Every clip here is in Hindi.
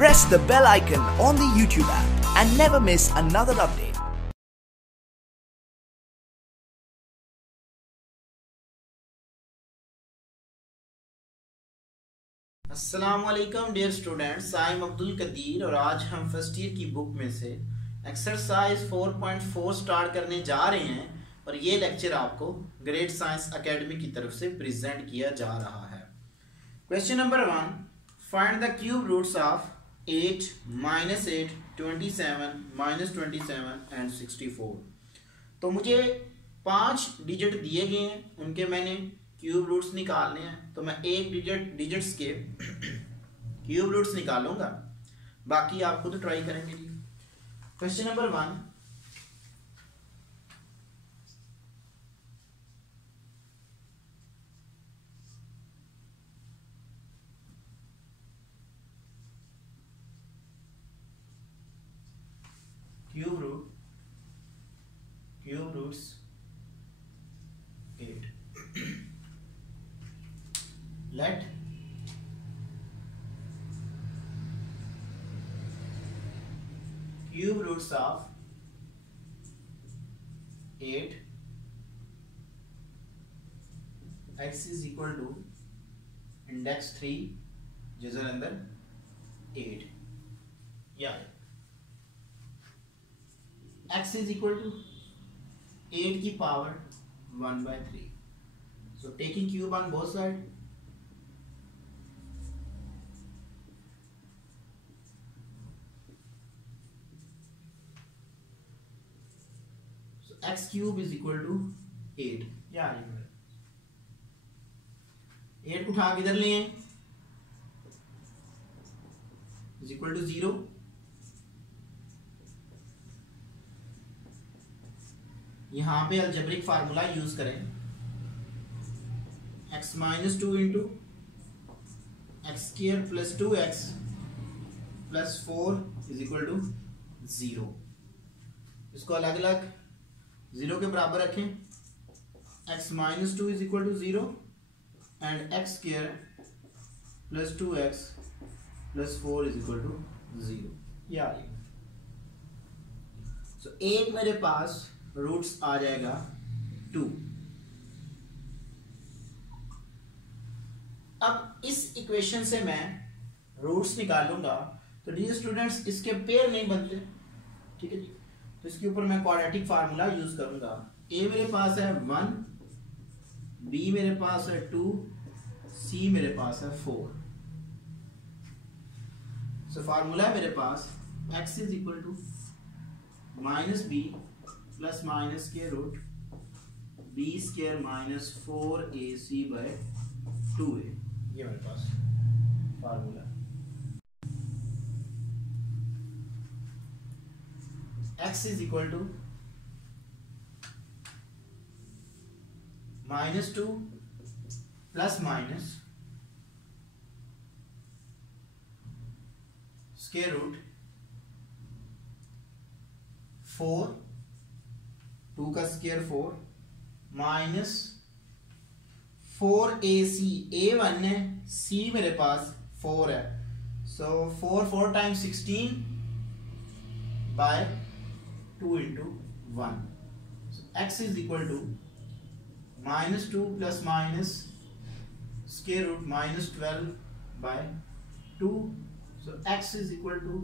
Press the bell icon on the YouTube app and never miss another update. अस्सलामुअलैकुम dear students, I am Abdul Qadir और आज हम फर्स्ट ईयर की बुक में से एक्सरसाइज 4.4 स्टार्ट करने जा रहे हैं और ये लेक्चर आपको ग्रेट साइंस एकेडमी की तरफ से प्रेजेंट किया जा रहा है। Question number 1, find the cube roots of 8, -8, 27, -27 and 64। तो मुझे 5 डिजिट दिए गए हैं, उनके मैंने क्यूब रूट्स निकालने हैं। तो मैं एक डिजिट्स के क्यूब रूट्स निकालूंगा, बाकी आप खुद ट्राई करेंगे जी। Question number 1, cube roots 8। Let cube roots of 8 x is equal to index 3 जिसके अंदर 8 या x is equal to 8 की power 1/3। So taking cube on both sides, x cube is equal to 8। क्या आ रही है? 8 उठा के इधर लिए is equal to 0। यहां पे अलजेब्रिक फार्मूला यूज करें, x - 2 into x square plus 2x plus 4 is equal to 0। इसको अलग अलग 0 के बराबर रखें। x - 2 is equal to 0 and x square plus 2x plus 4 is equal to 0। ये आ रही है। सो एक मेरे पास रूट्स आ जाएगा 2। अब इस इक्वेशन से मैं रूट्स निकालूंगा, तो डियर स्टूडेंट्स इसके पेयर नहीं बनते, ठीक है जी। तो इसके ऊपर मैं क्वाड्रेटिक फार्मूला यूज करूंगा। ए मेरे पास है 1, बी मेरे पास है 2, सी मेरे पास है 4। सो फार्मूला है मेरे पास x is equal to -b plus minus square root b square minus 4ac by 2a। ये मेरे पास formula. x is equal to -2 plus minus square root 4, 2 का स्क्वायर 4 माइनस 4ac। a1 है, c मेरे पास 4 है। So 4 times 16 by 2 into 1। x is equal to -2 plus minus square root -12 by 2। So x is equal to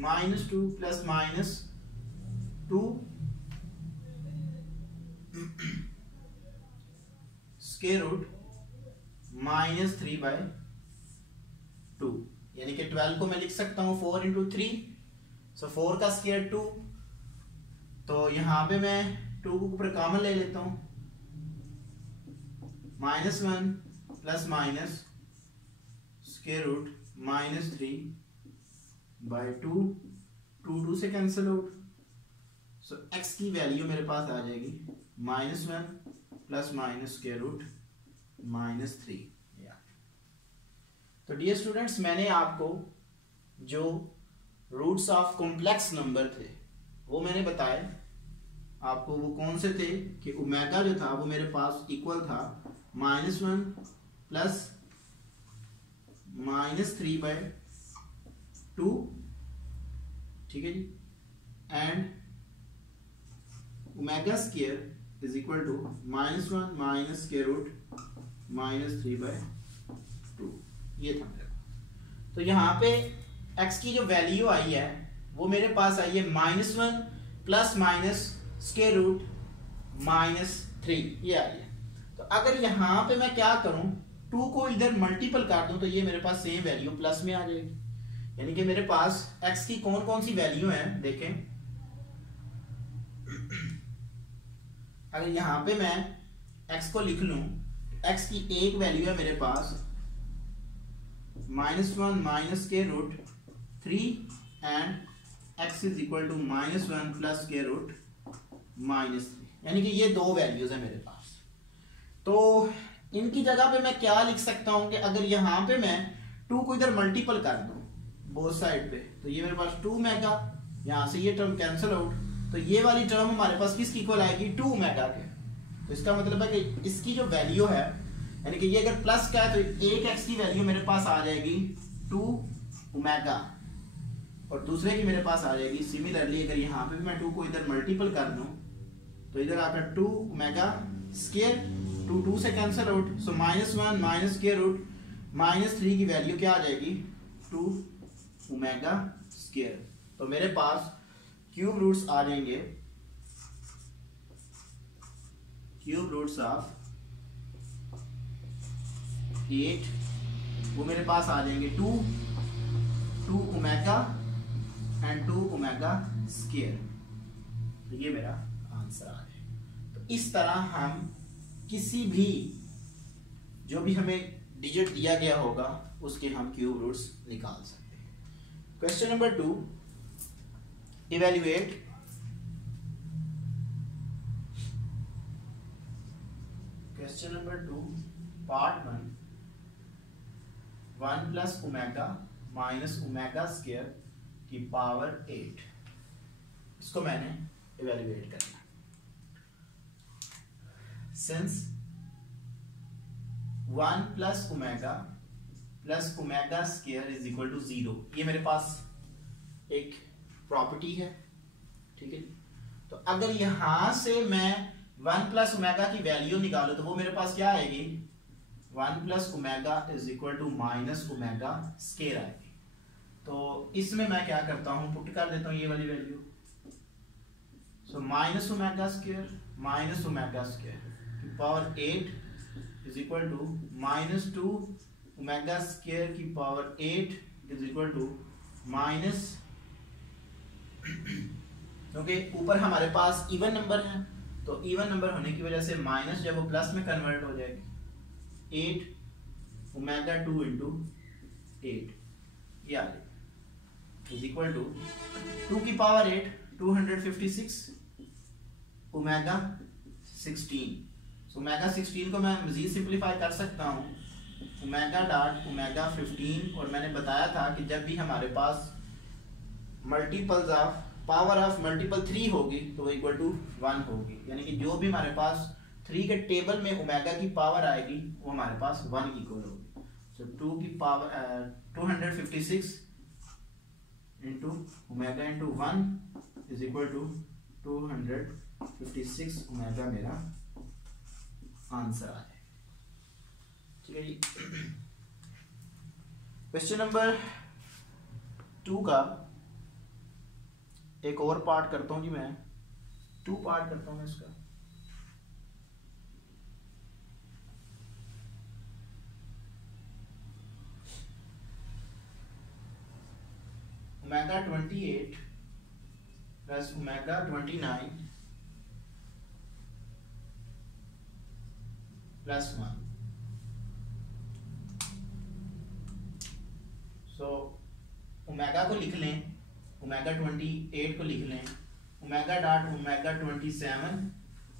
-2 plus minus 2 square root -3 by 2, यानी कि 12 को मैं लिख सकता हूं 4 इंटू 3। सो 4 का स्क्वायर 2, तो यहां पे मैं 2 को ऊपर कॉमन ले लेता हूं। -1 plus minus square root -3 by 2, 2 से कैंसिल आउट। सो x की वैल्यू मेरे पास आ जाएगी -1 प्लस माइनस स्क्वायर रूट -3। तो डियर स्टूडेंट्स, मैंने आपको जो रूट्स ऑफ कॉम्प्लेक्स नंबर थे वो मैंने बताए आपको। वो कौन से थे कि ओमेगा जो था वो मेरे पास इक्वल था -1 प्लस -3 बाय 2, ठीक है जी, and omega square is equal to -1 minus square root -3/2। ये था मेरे पास। तो यहाँ पे x की जो वैल्यू आई है वो मेरे पास आई है -1 प्लस माइनस स्क्वायर रूट -3, ये आई है। तो अगर यहाँ पे मैं क्या करूं, 2 को इधर मल्टीपल कर दूं तो ये मेरे पास सेम वैल्यू प्लस में आ जाएगी। यानी कि मेरे पास x की कौन कौन सी वैल्यू है देखें। अगर यहाँ पे मैं x को लिख लूं, x की एक वैल्यू है मेरे पास -1 minus square root 3 and x is equal to -1 plus square root -3, यानी कि ये दो वैल्यूज है मेरे पास। तो इनकी जगह पे मैं क्या लिख सकता हूं कि अगर यहां पे मैं 2 को इधर मल्टीपल कर दूं बोथ साइड पे, तो ये मेरे पास 2 मेगा, यहां से ये टर्म कैंसिल आउट, तो ये वाली टर्म हमारे पास किसकी इक्वल आएगी, 2 मेगा के। तो इसका मतलब है कि इसकी जो वैल्यू है, यानी कि ये अगर प्लस का है तो एक x की वैल्यू मेरे पास आ जाएगी 2 ओमेगा और दूसरे की मेरे पास आ जाएगी। सिमिलरली अगर यहाँ पे भी मैं 2 को इधर मल्टीपल कर दूं तो इधर आकर 2 ओमेगा स्क्वायर, 2 से कैंसिल आउट, सो -1 माइनस स्क्वायर रूट -3 की वैल्यू क्या आ जाएगी, 2 ओमेगा स्क्वायर। तो मेरे पास क्यूब रूट्स आ जाएंगे, क्यूब रूट्स ऑफ 8, वो मेरे पास आ जाएंगे 2 ओमेगा एंड 2 ओमेगा स्क्वायर। तो ये मेरा आंसर आ जाएगा। तो इस तरह हम किसी भी जो भी हमें डिजिट दिया गया होगा उसके हम क्यूब रूट्स निकाल सकते हैं। Question number 2, evaluate question number 2 part 1 plus omega minus omega square की पावर 8, इसको मैंने इवेल्युएट करना। Since 1 plus omega square is equal to 0, ये मेरे पास एक प्रॉपर्टी है, ठीक है। तो अगर यहां से मैं 1 प्लस ओमेगा की वैल्यू निकालूं तो वो मेरे पास क्या आएगी, 1 plus omega is equal to minus omega square आएगी। तो इसमें मैं क्या करता हूं, पुट कर देता हूं ये वाली value, so minus omega square की power 8 is equal to -2 omega square की power 8 is equal to minus, क्योंकि ऊपर हमारे पास इवन नंबर है तो इवन नंबर होने की वजह से माइनस जब वो प्लस में कन्वर्ट हो जाएगी, 8 ओमेगा 2 इंटू 8 ये आ जाएगी इज इक्वल टू 2 की पावर 8 256 ओमेगा 16। सो ओमेगा 16 को मैं मजीद सिंप्लीफाई कर सकता हूँ, ओमेगा डॉट ओमेगा 15, और मैंने बताया था कि जब भी हमारे पास multiples of power of multiple 3 होगी तो वो इक्वल टू 1 होगी, यानी कि जो भी हमारे पास 3 के टेबल में ओमेगा की पावर आएगी वो हमारे पास 1 की इक्वल होगी। सो 2 की power 256 into omega into 1 is equal to 256 omega मेरा आंसर आ जाए, ठीक है जी। क्वेश्चन नंबर 2 का एक और पार्ट करता हूं जी, मैं 2 पार्ट करता हूं इसका। Omega 28 plus omega 29 plus 1। So omega को लिख लें, ओमेगा 28 को लिख लें, omega dot omega 27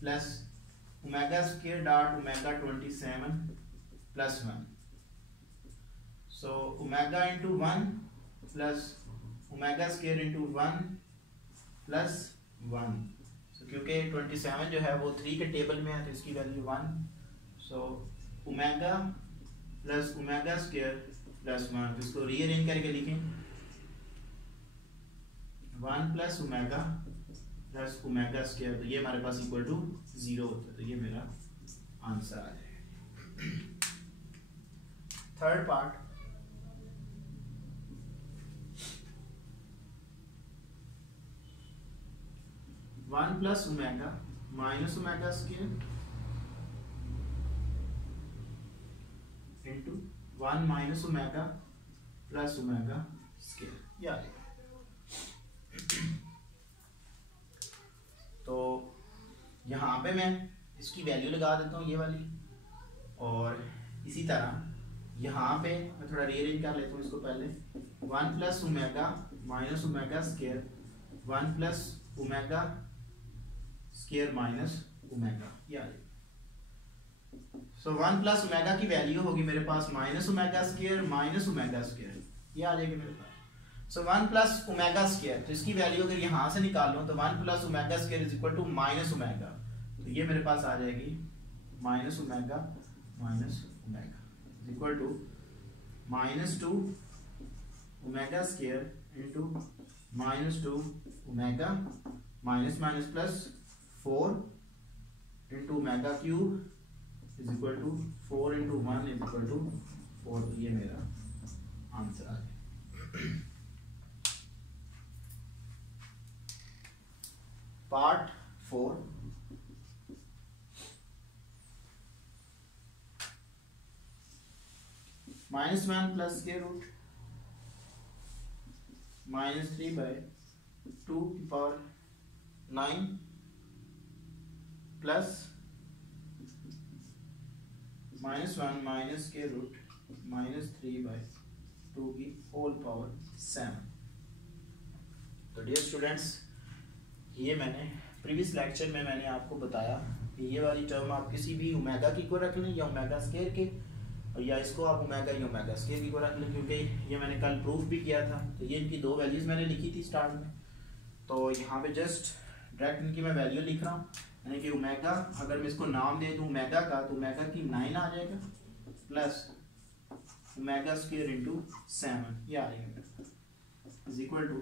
plus omega square dot omega 27 plus 1। So omega into 1 plus omega square into 1 plus 1। सो क्योंकि 27 जो है वो 3 के टेबल में है तो इसकी value 1। So omega plus omega square plus 1, इसको रीअरेंज करके लिखें, 1 plus omega plus omega square, तो ये हमारे पास इक्वल टू 0 होता है, तो ये मेरा आंसर आ जाएगा। Third part, one plus omega minus omega square into 1 minus omega plus omega square, ये आ जाएगा। तो यहाँ पे मैं इसकी वैल्यू लगा देता हूँ ये वाली, और इसी तरह यहाँ पे मैं थोड़ा रीअरेंज कर लेता हूँ इसको पहले। 1 plus omega minus omega square 1 plus omega square minus omega, ये आ जाएगा। सो 1 प्लस ओमेगा की वैल्यू होगी मेरे पास minus omega square minus omega square, ये आ जाएगी मेरे पास। सो 1 प्लस ओमेगा स्क्वायर, तो इसकी वैल्यू अगर यहाँ से निकालूं तो 1 plus omega square is equal to minus omega, तो ये मेरे पास आ जाएगी minus omega is equal to -2 omega square into -2 omega minus minus plus 4 into omega cube is equal to 4 into 1 is equal to 4, तो ये मेरा आंसर आ गया। Part 4, -1 plus square root -3 by 2 की power 9 plus -1 minus square root -3 by 2 की होल पावर 7। तो डियर स्टूडेंट्स, ये मैंने प्रीवियस लेक्चर में मैंने आपको बताया कि ये वाली टर्म आप किसी भी ओमेगा की को रख लें या ओमेगा स्क्वायर के, और या इसको आप ओमेगा या ओमेगा स्क्वायर की को रख लें, क्योंकि ये मैंने कल प्रूफ भी किया था। तो ये इनकी दो वैल्यूज मैंने लिखी थी स्टार्ट में, तो यहाँ पे जस्ट डायरेक्ट इनकी मैं वैल्यू लिख रहा हूँ, यानी कि ओमेगा अगर मैं इसको नाम दे दूँ ओमेगा का, तो ओमेगा की 9 आ जाएगा प्लस ओमेगा स्क्वायर इंटू 7, ये आ जाएगा इज इक्वल टू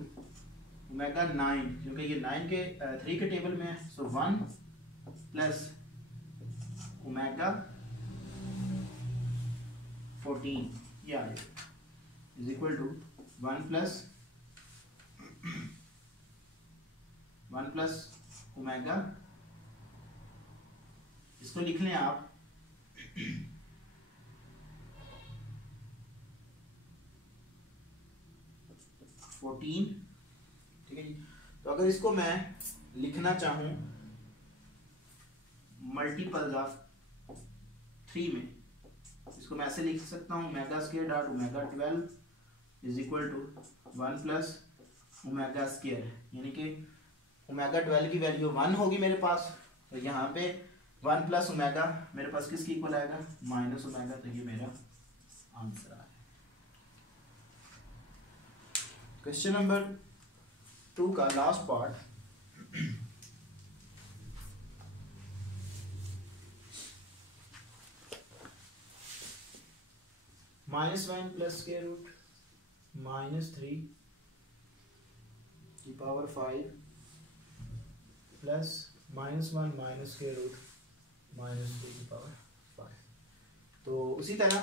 ओमेगा 9, क्योंकि ये 9 के 3 के टेबल में है, सो 1 प्लस ओमेगा 14, ये आ जाएगा is equal to 1 plus omega, इसको लिख लें आप 14, ठीक है जी। तो अगर इसको मैं लिखना चाहूं मल्टीपल्स ऑफ 3 में, इसको मैं ऐसे लिख सकता हूं omega square dot omega 12 is equal to 1 plus omega square, यानी कि ओमेगा 12 की वैल्यू 1 होगी मेरे पास, तो यहाँ पे 1 प्लस ओमेगा मेरे पास किसकी इक्वल आएगा माइनस ओमेगा, तो ये मेरा आंसर है। क्वेश्चन नंबर 2 का last part, -1 plus square root -3 की power 5 plus -1 minus square root -3 की पावर 5। तो उसी तरह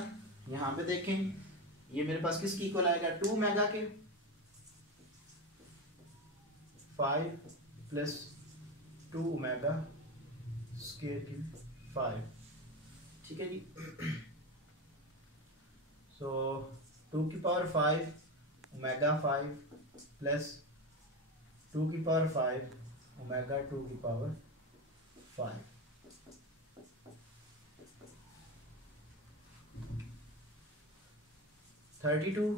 यहाँ पे देखें, ये मेरे पास किसकी इक्वल आएगा 2 ओमेगा के 5 प्लस 2 ओमेगा स्क्वायर की 5, ठीक है जी। सो 2 की पावर 5 ओमेगा 5 प्लस 2 की पावर 5 ओमेगा 2 की power 5, (32)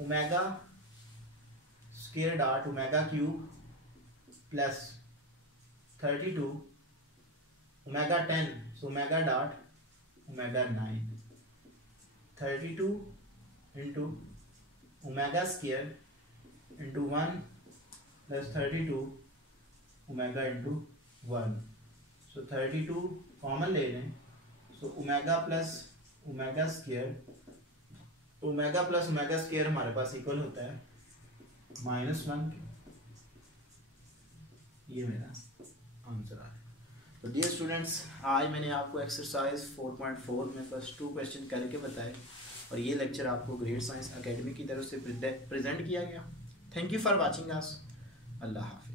omega square dot omega cube plus 32 omega 10, so omega dot omega 9, 32 into omega square into 1 plus 32 omega into 1, सो 32 कॉमन ले लें, so omega plus omega square omega plus omega square हमारे पास इक्वल होता है -1। ये मेरा आंसर आ है। तो डियर स्टूडेंट्स, आज मैंने आपको एक्सरसाइज 4.4 में फर्स्ट 2 क्वेश्चन करके बताए और ये लेक्चर आपको ग्रेड साइंस एकेडमी की तरफ से प्रेजेंट किया गया। Thank you for watching us. Allah हाफिज़।